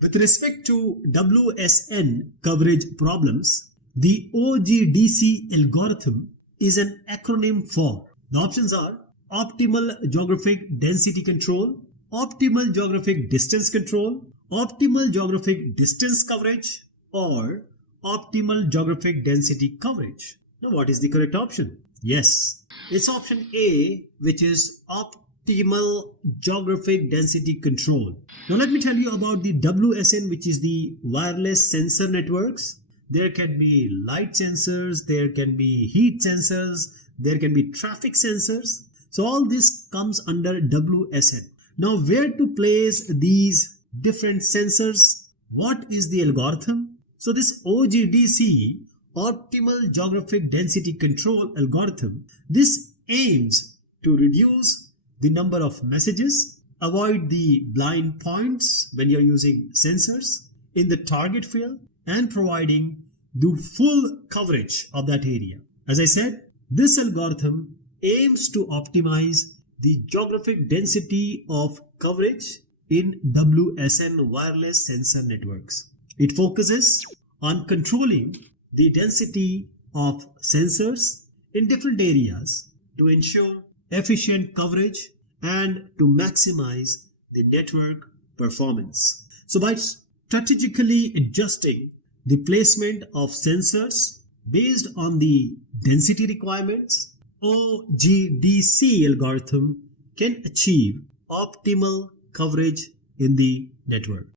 With respect to WSN coverage problems, the OGDC algorithm is an acronym for, the options are Optimal Geographic Density Control, Optimal Geographic Distance Control, Optimal Geographic Distance Coverage, or Optimal Geographic Density Coverage. Now what is the correct option? Yes, it's option A, which is Optimal Geographic Density Control. Now let me tell you about the WSN, which is the wireless sensor networks. There can be light sensors, there can be heat sensors, there can be traffic sensors. So all this comes under WSN. Now where to place these different sensors? What is the algorithm? So this OGDC, Optimal Geographic Density Control algorithm, this aims to reduce the number of messages, avoid the blind points when you're using sensors in the target field, and providing the full coverage of that area. As I said, this algorithm aims to optimize the geographic density of coverage in WSN wireless sensor networks. It focuses on controlling the density of sensors in different areas to ensure efficient coverage and to maximize the network performance. So by strategically adjusting the placement of sensors based on the density requirements, OGDC algorithm can achieve optimal coverage in the network.